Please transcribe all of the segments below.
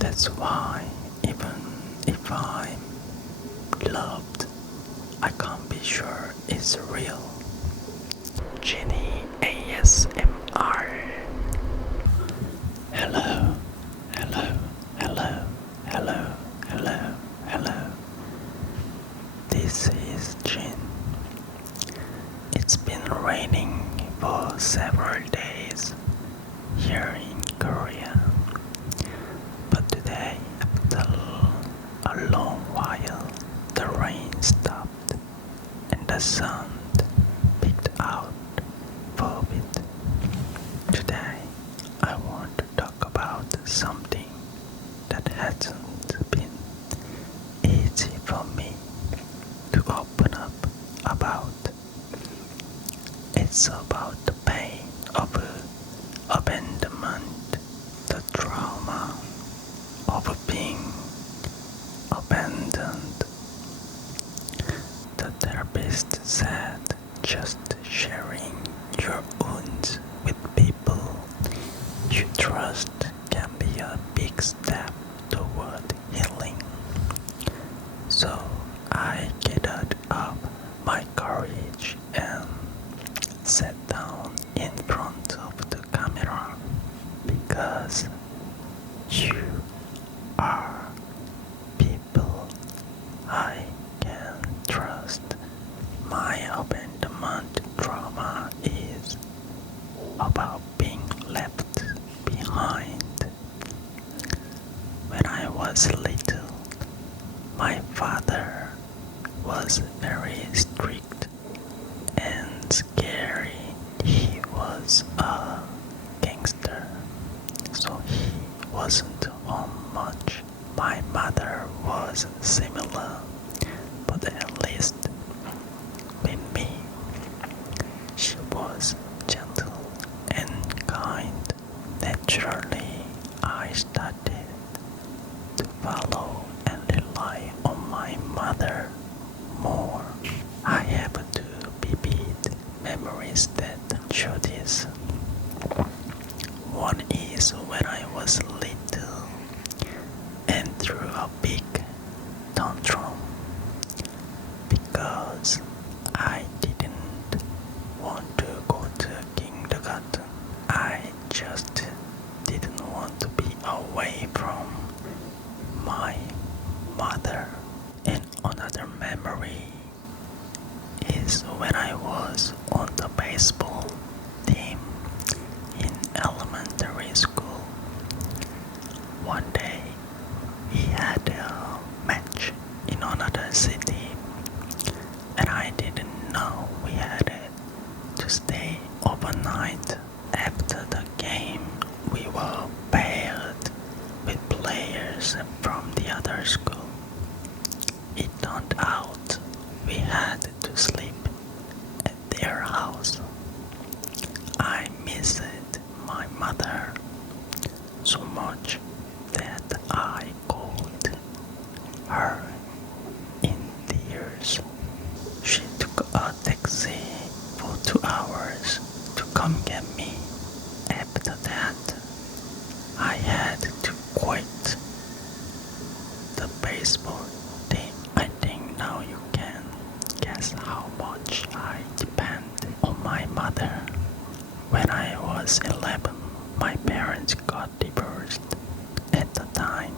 That's why, even if I'm loved, I can't be sure it's real. Jenny ASMR. Hello, hello, hello, hello, hello, hello. This is Jin. It's been raining for several days here in Korea. But today, after a long while, the rain stopped and the sun picked out for a bit. Today, I want to talk about something that hasn't been easy for me to open up about. It's about the pain of abandonment, the trauma of being abandoned. The therapist said just sharing your wounds with people you trust can be a big step toward healing. So I gathered up my courage and sat down in front of the camera because you are people I can trust. My abandonment trauma is about being left behind. When I was little, my father was very strict and scary. He was a gangster, so he wasn't home much. My mother was similar, but at least with me, she was gentle and kind. Naturally, I started to follow and rely on my mother more. I have two vivid memories that show this. One is when I was little and threw a big tantrum because I didn't want to go to kindergarten. I just didn't want to be away from my mother. And another memory is when I was on the baseball team in elementary school. One day we had a match in another city, and I didn't know we had to stay overnight. After the game, we were paired with players from the other school. It turned out we had to sleep at their house. I missed my mother so much that I called her in tears. She took a taxi for 2 hours to come get me. After that, I had to quit the baseball team. I think now you can guess how much I depend on my mother. When I was 11, my parents got divorced. At the time,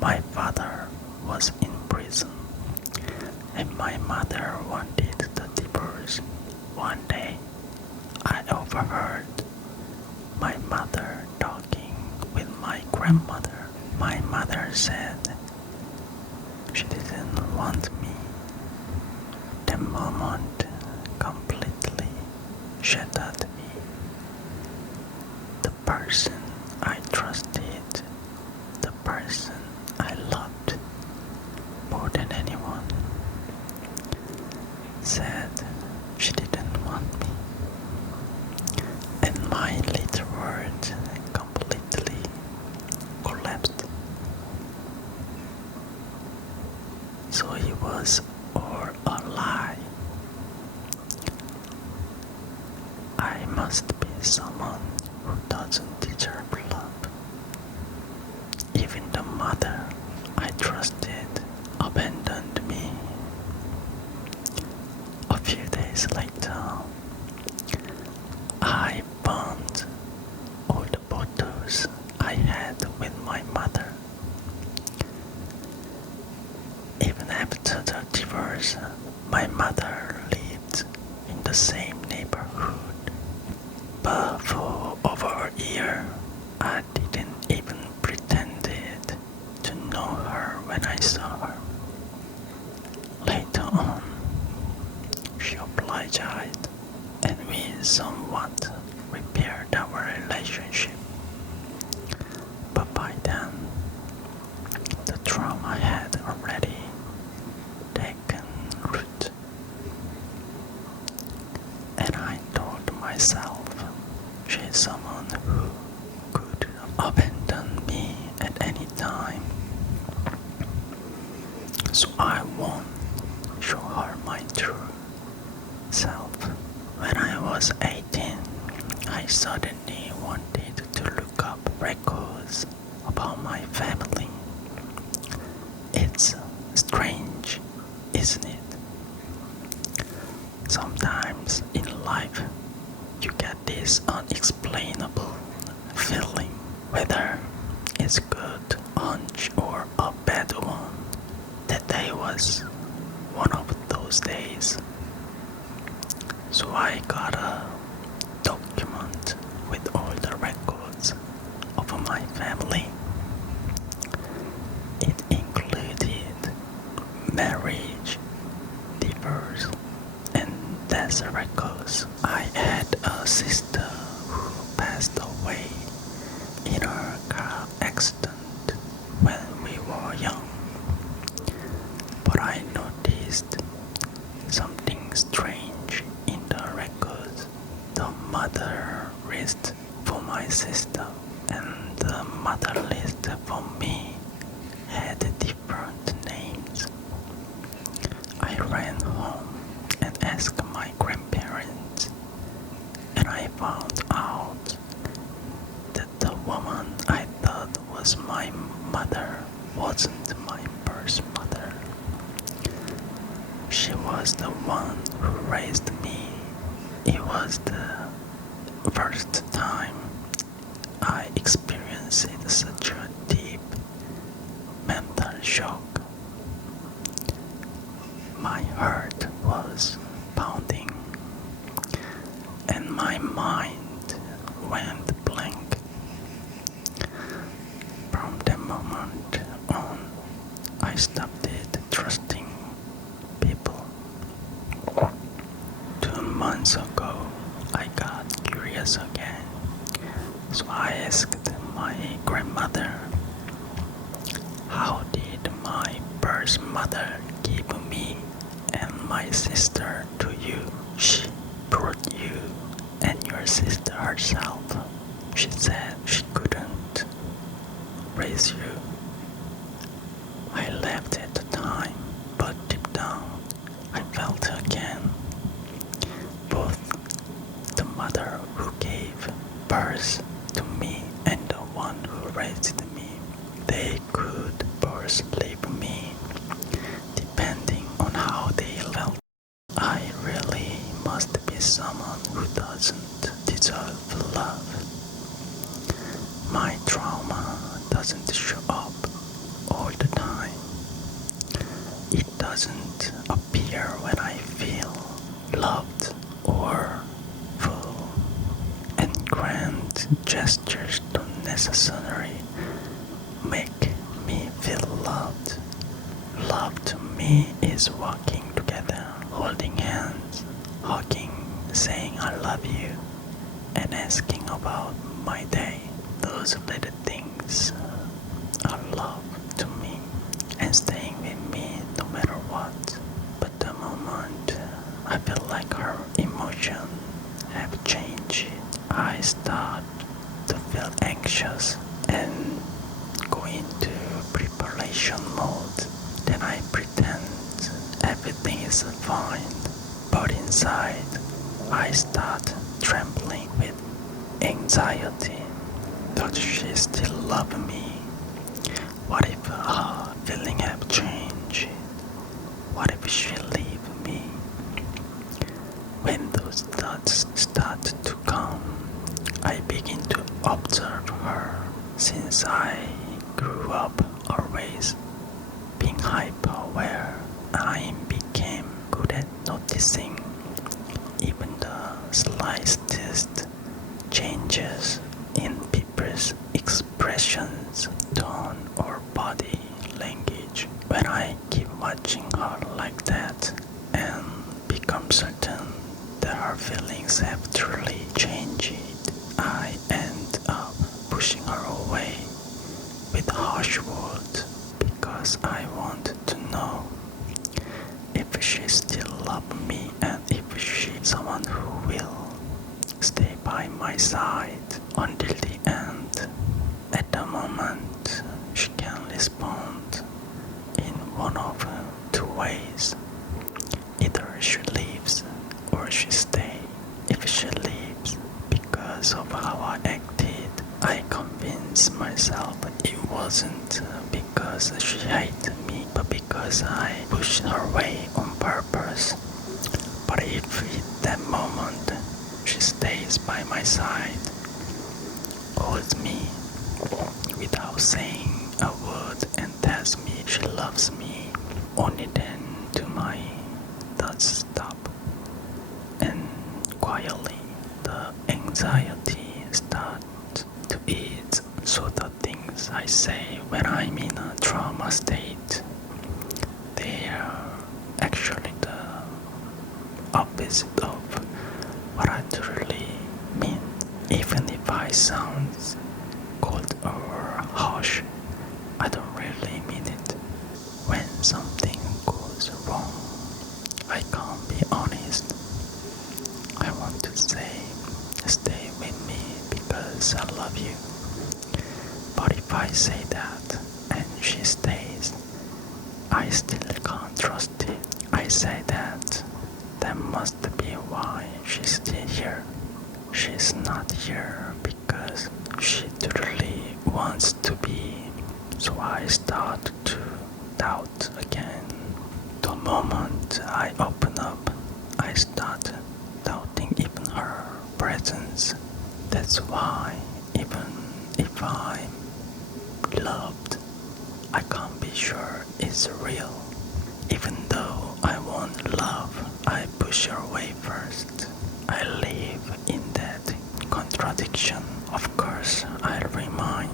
my father was in prison, and my mother wanted the divorce. One day, I overheard my mother talking with my grandmother. My mother said she didn't want me. The moment completely shattered me. The person I trusted, the person I loved more than anyone, said she didn't want me. And my little world completely collapsed. So it was all a lie. I must be someone who doesn't deserve love. Even the mother I trusted abandoned me. A few days later, I burned all the photos I had with my mother. Even after the divorce, my mother lived in the same neighborhood. But for over a year, I didn't even pretended to know her when I saw her. Later on, she apologized and we somewhat repaired our relationship. But by then, the trauma had already taken root. And I told myself, she's someone who could abandon me at any time. So I won't show her my true self. When I was 18, I suddenly wanted to look up records about my family. It's strange, isn't it? Sometimes in life, you get this unexplainable feeling, whether it's good hunch or a bad one. That day was one of those days. So I got a document with all the records of my family. It included marriage, divorce, and death records. I had a sister who passed away in a car accident when we were young. But I noticed something strange in the records. The mother list for my sister and the mother list for me had different names. I ran home and asked my grandparents, and I found out that the woman I thought was my mother wasn't my birth mother. She was the one who raised me. It was the first time I experienced such a deep mental shock. My heart was pounding and my mind went blank. From that moment on, I stopped trusting people. 2 months ago, I got curious again, so I asked my grandmother, how did my birth mother give me and my sister to you? She brought you and your sister herself. She said she couldn't raise you. I laughed at the time, but deep down, I felt again. Both the mother who gave birth to me and the one who raised me, they could both leave me, depending on how they felt. I really must be someone who doesn't deserve love. My trauma doesn't show up all the time. It doesn't appear when I feel loved or full. And grand gestures don't necessarily make me feel loved. Love to me is walking together, holding hands, hugging, saying I love you, and asking about my day. Those little things are love to me and staying with me no matter what. But the moment I feel like her emotion have changed, I start to feel anxious and go into preparation mode. Then I pretend everything is fine, but inside I start trembling with anxiety. Does she still love me? What if her feeling have changed? What if she leave me? When those thoughts start to come, I begin to observe her. Since I grew up always being hyper-aware, I became good at noticing even the slightest changes in people's expressions, tone, or body language. When I keep watching her like that and become certain that her feelings have truly changed, I end up pushing her away with harsh words because I want to know if she still loves me and if she's someone who will stay by my side until the end. At the moment, she can respond in one of two ways. Either she leaves or she stays. If she leaves because of how I acted, I convince myself it wasn't because she hated me, but because I pushed her away on purpose. But if at that moment she stays by my side, holds me without saying a word and tells me she loves me, only then do my thoughts stop, and quietly the anxiety starts to ease. So the things I say when I'm in a trauma state, they are actually the opposite of what I truly mean. Even if I sound cold or harsh, I don't really mean it. When something goes wrong, I can't be honest. I want to say, stay with me because I love you. But if I say that and she stays, I still can't trust it. I say that must be why she's still here. She's not here because she truly wants to be. So I start to doubt again. The moment I open up, I start doubting even her presence. That's why even if I'm loved, I can't be sure it's real. Even though I want love, I push her away first. I live in that contradiction. Of course, I remind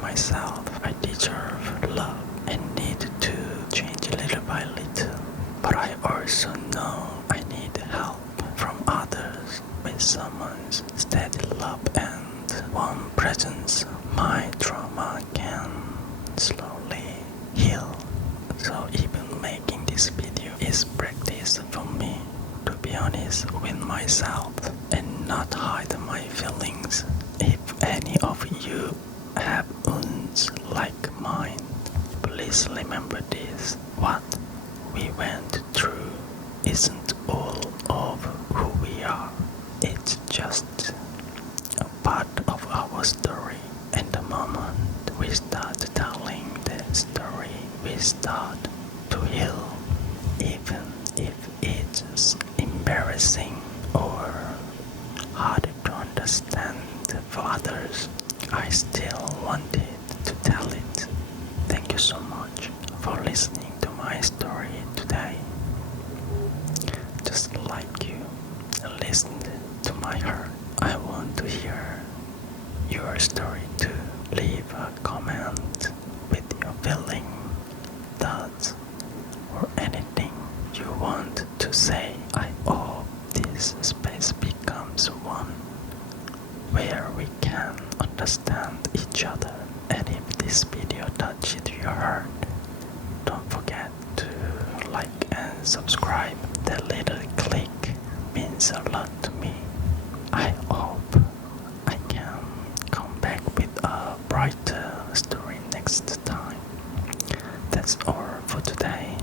myself I deserve love and need to change little by little. But I also know I need help from others. With someone's steady love and warm presence, my trauma can slowly heal. So even making this video is practice for me to be honest with myself and not hide my feelings. If any of you have wounds like mine, please remember this. What we went through isn't all of who we are. It's just a part of our story. And the moment we start telling that story, we start to heal. Even if it's embarrassing or hard to understand for others, I still wanted to tell it. Thank you so much for listening to my story today. Just like you listened to my heart, I want to hear your story too. Leave a comment with your feeling, thoughts, or anything you want to say. I hope this space becomes one where we can understand each other. And if this video touched your heart, don't forget to like and subscribe. That little click means a lot to me. I hope I can come back with a brighter story next time. That's all for today.